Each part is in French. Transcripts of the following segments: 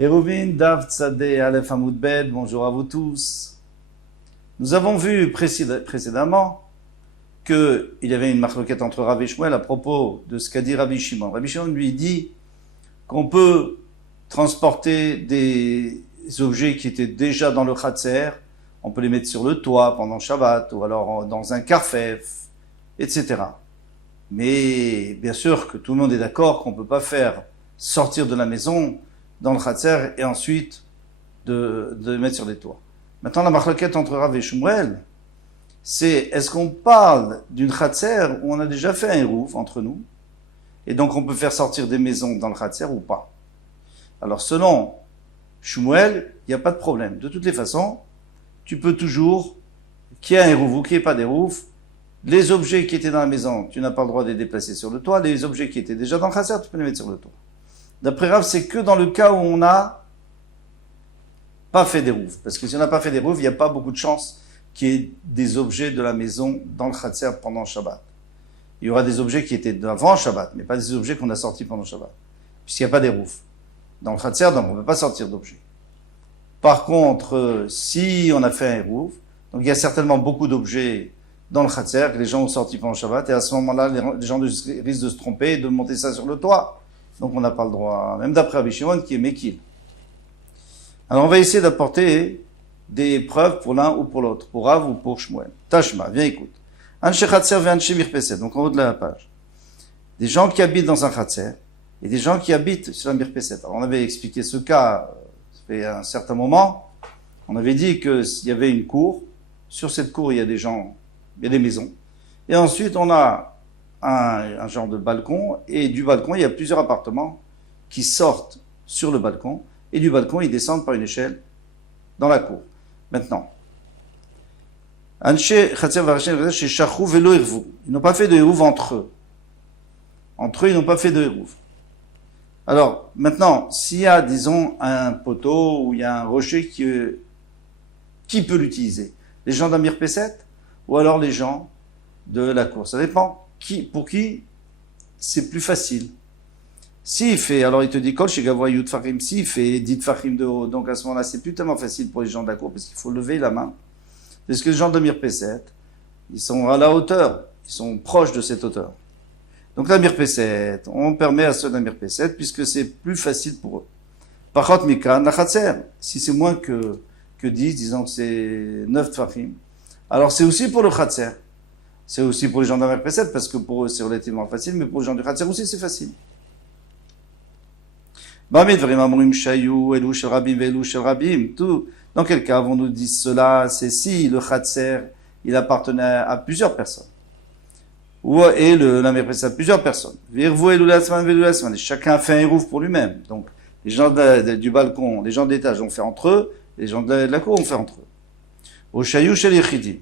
Eruvin Dav Tzadeh Aleph Hamoud Bet, bonjour à vous tous. Nous avons vu précédemment qu'il y avait une marloquette entre Rav et Shmuel à propos de ce qu'a dit Rabbi Shimon. Rabbi Shimon lui dit qu'on peut transporter des objets qui étaient déjà dans le Khatser, on peut les mettre sur le toit pendant Shabbat, ou alors dans un karfef, etc. Mais bien sûr que tout le monde est d'accord qu'on ne peut pas faire sortir de la maison dans le Khatser et ensuite de mettre sur les toits. Maintenant, la marloquette entre Rav et Shmuel, c'est est-ce qu'on parle d'une Khatser où on a déjà fait un Hérouf entre nous, et donc on peut faire sortir des maisons dans le Khatser ou pas? Alors selon Shmuel, il n'y a pas de problème. De toutes les façons, tu peux toujours, qu'il y ait un Hérouf ou qu'il n'y ait pas d'Hérouf, les objets qui étaient dans la maison, tu n'as pas le droit de les déplacer sur le toit, les objets qui étaient déjà dans le Khatser, tu peux les mettre sur le toit. D'après Rav, c'est que dans le cas où on n'a pas fait d'Hérouf. Parce que si on n'a pas fait d'Hérouf, il n'y a pas beaucoup de chances qu'il y ait des objets de la maison dans le Khatser pendant Shabbat. Il y aura des objets qui étaient avant Shabbat, mais pas des objets qu'on a sortis pendant Shabbat. Puisqu'il n'y a pas d'Hérouf. Dans le Khatser, donc on ne peut pas sortir d'objets. Par contre, si on a fait un Hérouf, donc il y a certainement beaucoup d'objets dans le Khatser que les gens ont sortis pendant Shabbat, et à ce moment-là, les gens risquent de se tromper et de monter ça sur le toit. Donc on n'a pas le droit, même d'après Rabbi Shimon qui est Mekil. Alors on va essayer d'apporter des preuves pour l'un ou pour l'autre, pour Rav ou pour Shmuel. Tashma, viens écoute. Anshe Khatser ve Anshe Mirpeset, donc en haut de la page. Des gens qui habitent dans un Khatser et des gens qui habitent sur un Mirpeset. Alors on avait expliqué ce cas, ça fait un certain moment. On avait dit qu'il y avait une cour. Sur cette cour, il y a des gens, il y a des maisons. Et ensuite, on a un genre de balcon, et du balcon, il y a plusieurs appartements qui sortent sur le balcon, et du balcon, ils descendent par une échelle dans la cour. Maintenant, ils n'ont pas fait de hérouv entre eux. Entre eux, ils n'ont pas fait de hérouv. Alors, maintenant, s'il y a, disons, un poteau, ou il y a un rocher qui peut l'utiliser? Les gens d'un Mirpeset, ou alors les gens de la cour? Ça dépend. Pour qui c'est plus facile. S'il fait, alors il te dit Kol Shegavoy Yud Farim, s'il fait 10 Farim de haut, donc à ce moment-là, c'est plus tellement facile pour les gens de la cour, parce qu'il faut lever la main. Parce que les gens de Mirpeset, ils sont à la hauteur, ils sont proches de cette hauteur. Donc la Mirpeset, on permet à ceux d'un Mirpeset, puisque c'est plus facile pour eux. Pachot Mikan, la Khatser, si c'est moins que 10, disons que c'est 9 Farim, alors c'est aussi pour le Khatser. C'est aussi pour les gens d'un Mirpeset, parce que pour eux c'est relativement facile, mais pour les gens du Khatser aussi c'est facile. Dans quel cas avons-nous dit cela? C'est si le Khatser, il appartenait à plusieurs personnes. Et la Mirpeset à plusieurs personnes. Chacun a fait un hérouf pour lui-même. Donc, les gens du balcon, les gens de l'étage ont fait entre eux, les gens de la cour ont fait entre eux. Au Shayou Shel Yechidim.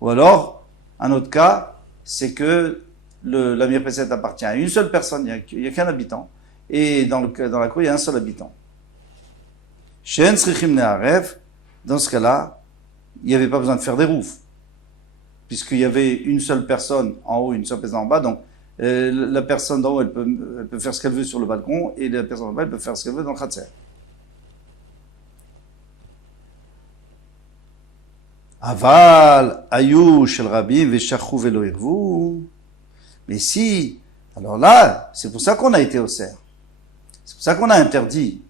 Ou alors, un autre cas, c'est que la Mirpeset appartient à une seule personne, il n'y a qu'un habitant, et dans la cour, il y a un seul habitant. Shen Srichim Ne'arev, dans ce cas-là, il n'y avait pas besoin de faire des roufs, puisqu'il y avait une seule personne en haut, une seule personne en bas, donc la personne d'en haut, elle peut faire ce qu'elle veut sur le balcon, et la personne en bas, elle peut faire ce qu'elle veut dans le Khatser. Aval, ayou, shel rabim, veshachou velo irvou. Mais si, alors là, c'est pour ça qu'on a été au cerf. C'est pour ça qu'on a interdit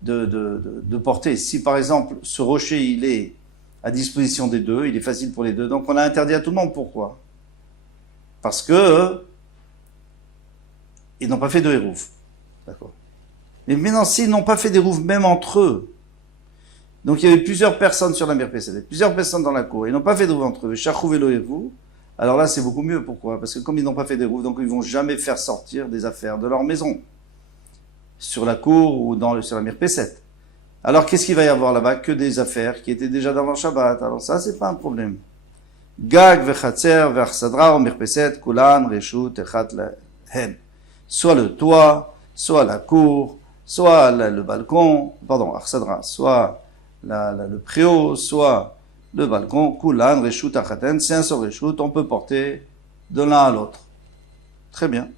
de porter. Si par exemple, ce rocher, il est à disposition des deux, il est facile pour les deux, donc on a interdit à tout le monde. Pourquoi? Parce que ils n'ont pas fait de hérouf. D'accord. Mais maintenant, s'ils n'ont pas fait d'hérouf, même entre eux, donc il y avait plusieurs personnes sur la Mirpeset, plusieurs personnes dans la cour, ils n'ont pas fait d'hérouf entre eux, Shachou velo irvou, alors là c'est beaucoup mieux. Pourquoi? Parce que comme ils n'ont pas fait d'hérouf, donc ils vont jamais faire sortir des affaires de leur maison, sur la cour ou sur la Mirpeset. Alors qu'est-ce qu'il va y avoir là-bas? Que des affaires qui étaient déjà d'avant Shabbat. Alors ça, c'est pas un problème. Gag vechatser vechsadra ou Mirpeset, kulan, reshut, echat hen. Soit le toit, soit la cour, soit le balcon, arsadra, soit le préau, soit le balcon, kulan, reshut, achaten, c'est un seul reshut, on peut porter de l'un à l'autre. Très bien.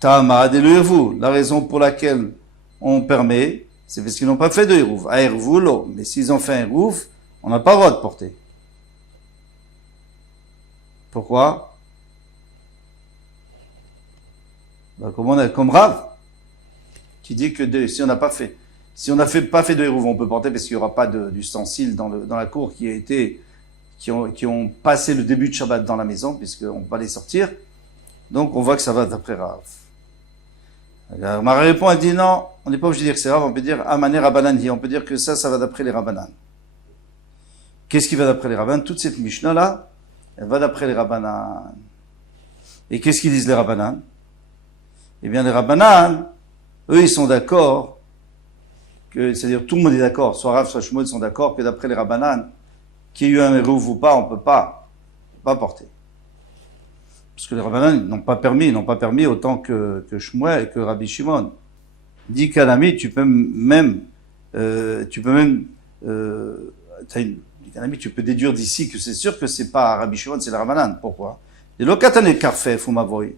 Tama, vous, la raison pour laquelle on permet, c'est parce qu'ils n'ont pas fait de Hérouv. À Hérouv, l'eau. Mais s'ils ont fait un Hérouv, on n'a pas le droit de porter. Pourquoi? Ben, comme Rav, qui dit que si on n'a pas fait, pas fait de Hérouv, on peut porter parce qu'il n'y aura pas d'ustensiles dans la cour qui ont passé le début de Shabbat dans la maison, puisqu'on va les sortir. Donc, on voit que ça va d'après Rav. Alors, ma réponse, elle dit non, on n'est pas obligé de dire que c'est Rav, on peut dire Amané Rabbanan, on peut dire que ça va d'après les Rabbanan. Qu'est-ce qui va d'après les Rabbanan? Toute cette Mishnah-là, elle va d'après les Rabbanan. Et qu'est-ce qu'ils disent les Rabbanan? Eh bien, les Rabbanan, eux, ils sont d'accord c'est-à-dire tout le monde est d'accord, soit Rav, soit Shmuel sont d'accord que d'après les Rabbanan, qu'il y ait eu un Hérouv ou pas, on peut pas porter. Parce que les Rabbanan n'ont pas permis autant que Shmuel et que Rabbi Shimon. Dit qu'Alami, tu peux déduire d'ici que c'est sûr que c'est pas Rabbi Shimon, c'est les Rabbanan. Pourquoi? Et l'okatane karfef ou mavoy.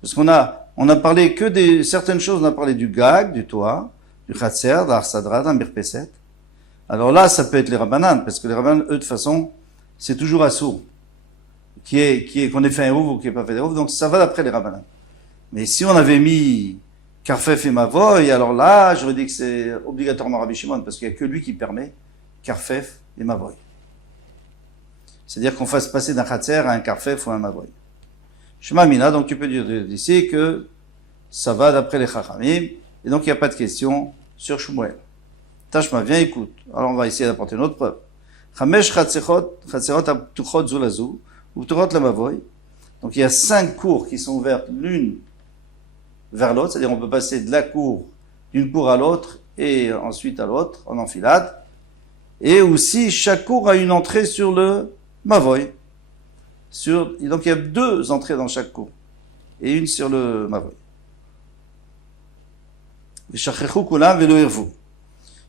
Parce qu'on a parlé que certaines choses, on a parlé du gag, du toit, du khatser, de l'arsadra, d'un mirpeset. Alors là, ça peut être les Rabbanan, parce que les Rabbanan, eux, de toute façon, c'est toujours assourd. Qu'on ait fait un ouf ou qu'on n'ait pas fait un ouf, donc ça va d'après les Rabbanan. Mais si on avait mis Karfef et Mavoy, alors là, j'aurais dit que c'est obligatoirement Rabbi Shimon, parce qu'il n'y a que lui qui permet Karfef et Mavoy. C'est-à-dire qu'on fasse passer d'un Khatser à un Karfef ou un Mavoy. Shema Mina, donc tu peux dire d'ici que ça va d'après les Chachamim, et donc il n'y a pas de question sur Shmuel. Tashma, viens, écoute. Alors on va essayer d'apporter une autre preuve. Chamesh Chatserot Aptuchot Zulazu, Uptuchot Lamavoy. Donc il y a 5 cours qui sont ouvertes l'une vers l'autre, c'est-à-dire on peut passer de la cour, d'une cour à l'autre, et ensuite à l'autre, en enfilade. Et aussi, chaque cour a une entrée sur le Mavoy. Donc il y a 2 entrées dans chaque cour, et une sur le Mavoy.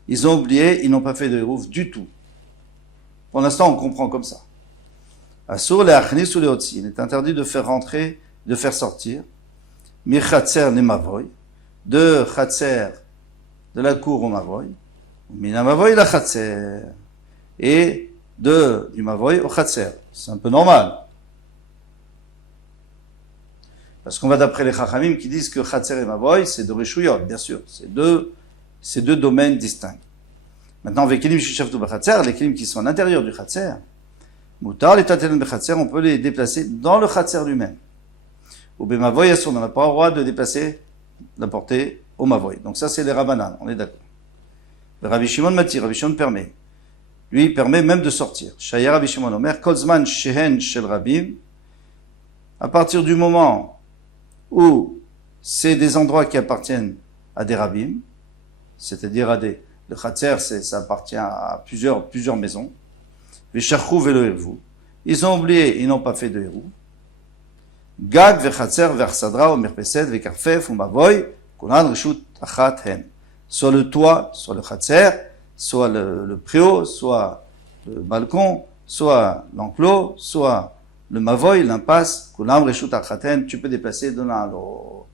Ils ont oublié, ils n'ont pas fait de Hérouv du tout. Pour l'instant, on comprend comme ça. Asur le achnis ou le otsi. Il est interdit de faire rentrer, de faire sortir. Mir chatser ne mavoy. De chatser, de la cour au mavoy. Mina mavoy la chatser. Et du mavoy au chatser. C'est un peu normal. Parce qu'on va d'après les chachamim qui disent que chatser et mavoy, c'est de reshuyot, bien sûr. C'est deux domaines distincts. Maintenant, avec kelim shishaftu b'chatser, les kelim qui sont à l'intérieur du chatser, mutar les tatelen b'chatser, on peut les déplacer dans le chatser lui-même. Ou b'mavoy asur, on n'a pas le droit de déplacer, d'apporter au mavoy. Donc ça, c'est les rabbanan, on est d'accord. Le Rabbi Shimon matir, Rabbi Shimon permet. Lui, il permet même de sortir. Shaya Rabbi Shimon omer, kolzman shehen shel rabim, à partir du moment où c'est des endroits qui appartiennent à des rabbim, c'est-à-dire le khatser, ça appartient à plusieurs maisons. V'shachou velo hirvu. Ils ont oublié, ils n'ont pas fait de hirvu. Gag v'chatser v'arsadra u'mirpeset v'karfef u'mavoy kulan reshut achat hen. Soit le toit, soit le khatser, soit le préau, soit le balcon, soit l'enclos, soit le mavoy, l'impasse, kulan reshut achat hen. Tu peux déplacer de l'un à l'autre.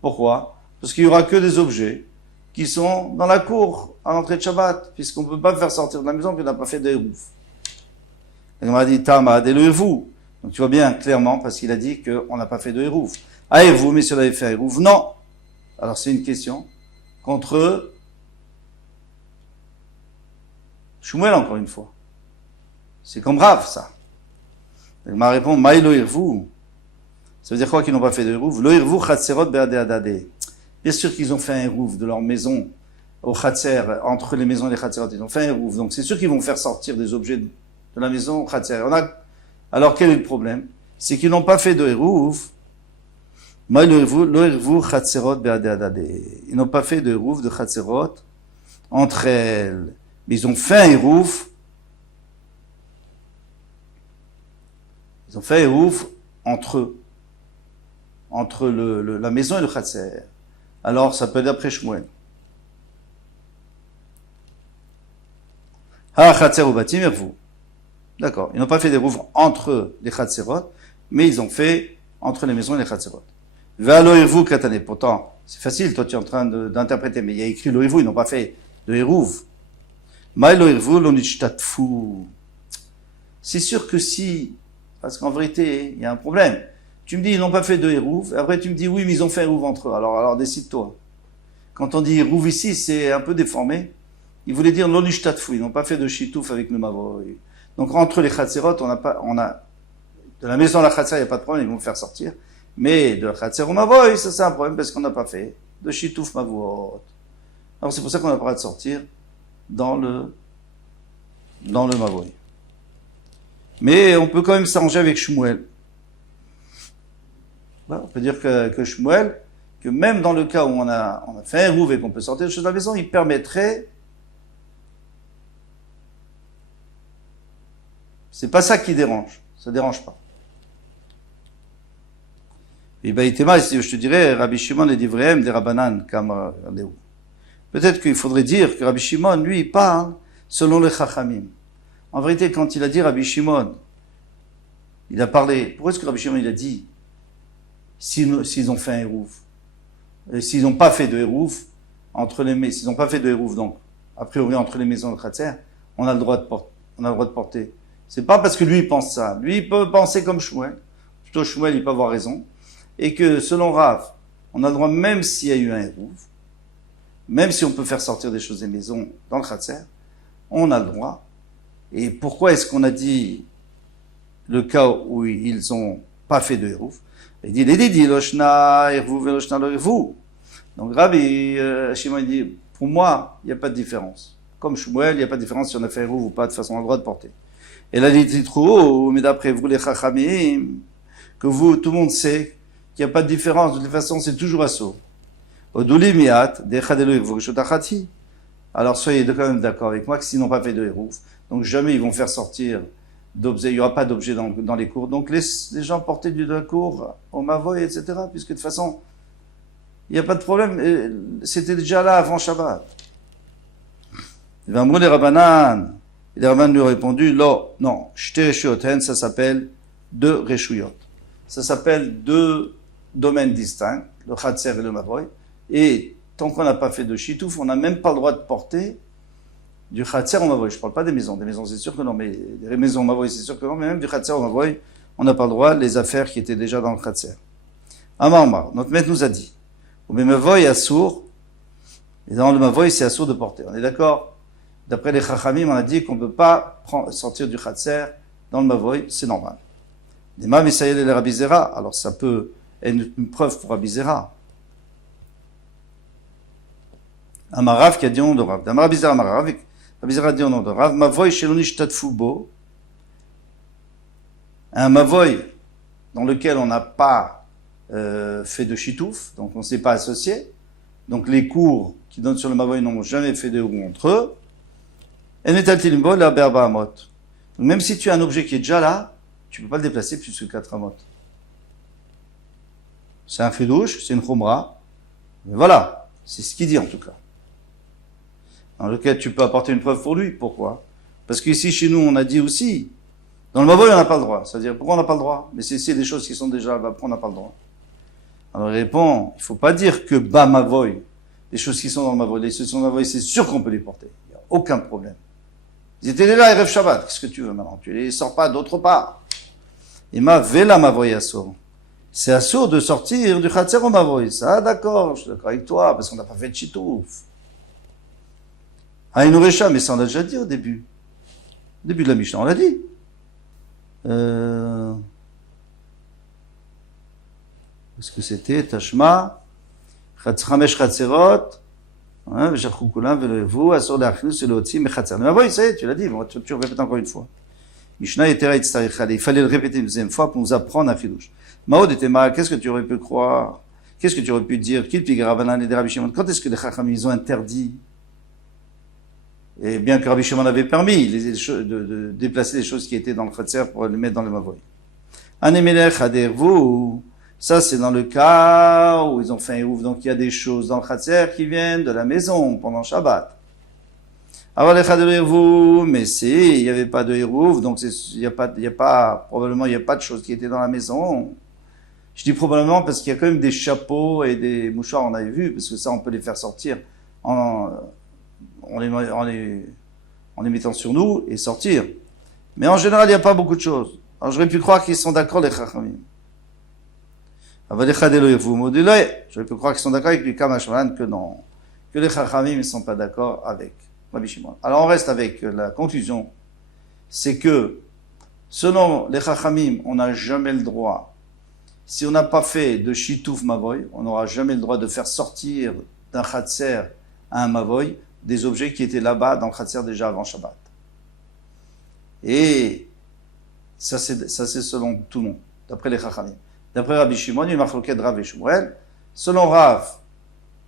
Pourquoi? Parce qu'il y aura que des objets qui sont dans la cour à l'entrée de Shabbat, puisqu'on ne peut pas faire sortir de la maison qu'on n'a pas fait de Hérouv. On m'a dit, Tama, de Hérouv. Donc tu vois bien clairement, parce qu'il a dit qu'on n'a pas fait de Hérouv. Ah, Hérouv, mais si on avait fait Hérouv, non. Alors c'est une question contre Shmuel, encore une fois. C'est comme Rav, ça. Il m'a répondu, Maï lo Hérouv. Ça veut dire quoi qu'ils n'ont pas fait de Hérouv? Lo Hérouv chatserot be'ade adade. Bien sûr qu'ils ont fait un Hérouv de leur maison au Khatser, entre les maisons et les Khatserot, ils ont fait un Hérouv. Donc c'est sûr qu'ils vont faire sortir des objets de la maison au Khatser. Alors quel est le problème? C'est qu'ils n'ont pas fait de Hérouv. Moi, le Hérouv Khatserot be'ade adade. Ils n'ont pas fait de Hérouv de Khatserot entre elles. Mais ils ont fait un Hérouv. Ils ont fait un Hérouv entre eux. Entre la maison et le Khatser. Alors, ça peut être d'après Shmuel. Ha Khatser ou Batim Hérouv. D'accord. Ils n'ont pas fait des Hérouv entre les Khatserot, mais ils ont fait entre les maisons et les Khatserot. Ve'alo Hérouv Katane. Pourtant, C'est facile, toi tu es en train d'interpréter, mais il y a écrit le Hirvou, ils n'ont pas fait de Hérouv. Maï le Hirvou, l'onishtatfou. C'est sûr que si, parce qu'en vérité, il y a un problème. Tu me dis, ils n'ont pas fait de Hérouv, et après tu me dis, oui, mais ils ont fait Hérouv entre eux. Alors décide-toi. Quand on dit Hérouv ici, c'est un peu déformé. Il voulait dire l'onishtatfou, ils n'ont pas fait de Shitouf avec le Mavoy. Donc entre les Khatserot, de la maison de la Khatser, il n'y a pas de problème, ils vont le faire sortir. Mais de la Khatser au Mavoy, ça c'est un problème parce qu'on n'a pas fait de Shitouf Mavot. Alors c'est pour ça qu'on n'a pas le droit de sortir dans le Mavoy. Mais on peut quand même s'arranger avec Shmuel. Voilà, on peut dire que Shmuel, que même dans le cas où on a fait un rouve et qu'on peut sortir des choses de la maison, il permettrait. C'est pas ça qui dérange. Ça dérange pas. Et Baïtema, je te dirais, Rabbi Shimon et Divrehem des Rabbanan, comme Léo. Peut-être qu'il faudrait dire que Rabbi Shimon, lui, il parle selon les Chachamim. En vérité, quand il a dit Rabbi Shimon, il a parlé. Pourquoi est-ce que Rabbi Shimon, il a dit s'ils ont fait un Hérouv, s'ils n'ont pas fait de Hérouv, s'ils n'ont pas fait de Hérouv, donc, a priori, entre les maisons de Khatser, on a le droit de porter. C'est pas parce que lui, il pense ça. Lui, il peut penser comme Shmuel. Plutôt, Shmuel, il peut avoir raison. Et que, selon Rav, on a le droit, même s'il y a eu un Hérouv, même si on peut faire sortir des choses des maisons dans le Khatser, on a le droit. Et pourquoi est-ce qu'on a dit le cas où ils n'ont pas fait de Hérouv? Il dit, Loshna, Hérouv, Loshna, Hérouv. Donc, Rabbi Shimon, il dit, pour moi, il n'y a pas de différence. Comme Shmuel, il n'y a pas de différence si on a fait Hérouv ou pas, de toute façon, on a le droit de porter. Et là, il dit trop, mais d'après vous, les Chachamim, que vous, tout le monde sait qu'il n'y a pas de différence, de toute façon, c'est toujours assaut. Oduli miat, dechadelo yvogeshotachati. Alors, soyez quand même d'accord avec moi que s'ils n'ont pas fait de Hérouv, donc jamais ils vont faire sortir d'objets, il n'y aura pas d'objets dans les cours. Donc, les gens porter de la cour au Mavoy, etc., puisque de toute façon, il n'y a pas de problème. C'était déjà là avant Shabbat. Il va mourir les Rabbanan. Et les Rabbanan lui ont répondu, non, shte reshioten, ça s'appelle deux reshuyot. Ça s'appelle deux domaines distincts, le Khatser et le Mavoy. Et tant qu'on n'a pas fait de Shitouf, on n'a même pas le droit de porter du Khatser au Mavoy. Je ne parle pas des maisons. Des maisons, c'est sûr que non, mais les maisons au Mavoy, c'est sûr que non, mais même du Khatser au Mavoy, on n'a pas le droit, les affaires qui étaient déjà dans le Khatser. Amar, notre maître nous a dit, au Mavoy, Assour, et dans le Mavoy, c'est Assour de porter. On est d'accord? D'après les Chachamim, on a dit qu'on ne peut pas sortir du Khatser dans le Mavoy, c'est normal. L'imam Isaïel et le Rabbi Zera, alors ça peut être une preuve pour Rabbi Zera. Amarav qui a dit au nom de Rav. Rabbi Zera Amarav, Rabbi Zera a dit au nom de Rav, Mavoy shelonish tatfubo, un Mavoy dans lequel on n'a pas fait de Shitouf, donc on ne s'est pas associé, donc les cours qui donnent sur le Mavoy n'ont jamais fait de roue entre eux, et netaltilimbo la berba amot. Donc même si tu as un objet qui est déjà là, tu ne peux pas le déplacer plus que 4 amot. C'est un fidouche, c'est une khumra, mais voilà, c'est ce qu'il dit en tout cas. Dans lequel tu peux apporter une preuve pour lui. Pourquoi? Parce qu'ici, chez nous, on a dit aussi, dans le Mavoy, on n'a pas le droit. C'est-à-dire, pourquoi on n'a pas le droit? Mais c'est des choses qui sont déjà là, pourquoi on n'a pas le droit? Alors il répond, il ne faut pas dire que bas Mavoy, les choses qui sont dans le Mavoy, les choses qui sont dans le Mavoy, c'est sûr qu'on peut les porter. Il n'y a aucun problème. Ils étaient là, Erev Shabbat. Qu'est-ce que tu veux maintenant? Tu les sors pas d'autre part. Et ma vela Mavoy assour. C'est assour de sortir du Khatser au Mavoy. Ça, d'accord, je suis d'accord avec toi, parce qu'on n'a pas fait de Chitouf. Ah, il nous réchappe, mais ça on l'a déjà dit au début. Au début de la Mishnah, on l'a dit. Est-ce que c'était Tashma, Chamesh Chatserot, V'shachou kulam v'levu, asor le'achnus ve'leotzi mechatzer. Mais oui, ça y est, tu l'as dit, bon, tu répètes encore une fois. Mishnah yetera yitztarich alei. Il fallait le répéter une deuxième fois pour nous apprendre un fidouche. Maod était mal, qu'est-ce que tu aurais pu croire? Qu'est-ce que tu aurais pu dire? Qu'il pigue Ravanan et des Rabbi Shimon. Quand est-ce que les Chachamim, ils ont interdit? Et bien que Rabbi Shimon avait permis de déplacer les choses qui étaient dans le Khatser pour les mettre dans le Mavoy. Anemelech adervu. Ça, c'est dans le cas où ils ont fait un ouf. Donc, il y a des choses dans le Khatser qui viennent de la maison pendant Shabbat. Alors, les Khaderevu, mais il n'y avait pas de Hérouf, donc probablement, il n'y a pas de choses qui étaient dans la maison. Je dis probablement parce qu'il y a quand même des chapeaux et des mouchoirs, on avait vu, parce que ça, on peut les faire sortir en les mettant sur nous et sortir. Mais en général, il n'y a pas beaucoup de choses. Alors j'aurais pu croire qu'ils sont d'accord, les Chachamim. J'aurais pu croire qu'ils sont d'accord avec lui, Kamashmalan, que non. Que les Chachamim ne sont pas d'accord avec Rabbi Shimon. Alors on reste avec la conclusion. C'est que, selon les Chachamim, on n'a jamais le droit. Si on n'a pas fait de Shitouf Mavoy, on n'aura jamais le droit de faire sortir d'un Khatser à un Mavoy des objets qui étaient là-bas dans le Khatser déjà avant Shabbat. Et ça c'est selon tout le monde, d'après les Chachamim. D'après Rabbi Shimon, il y a une marloquette de Rav et Shmuel. Selon Rav,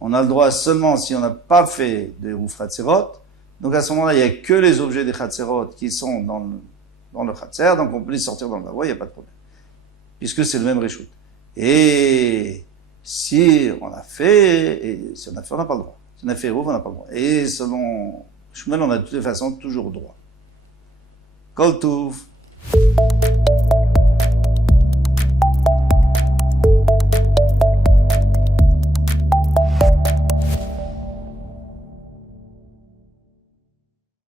on a le droit seulement si on n'a pas fait de Rouf Khatserot. Donc à ce moment-là, il n'y a que les objets des Khatserot qui sont dans le Khatser, donc on peut les sortir dans le Mavoy, il n'y a pas de problème. Puisque c'est le même Réchout. Et si on a fait, on n'a pas le droit. Si on a fait Rouf, on n'a pas le droit. Et selon Shmuel, on a de toutes les façons toujours le droit. Kol Touv.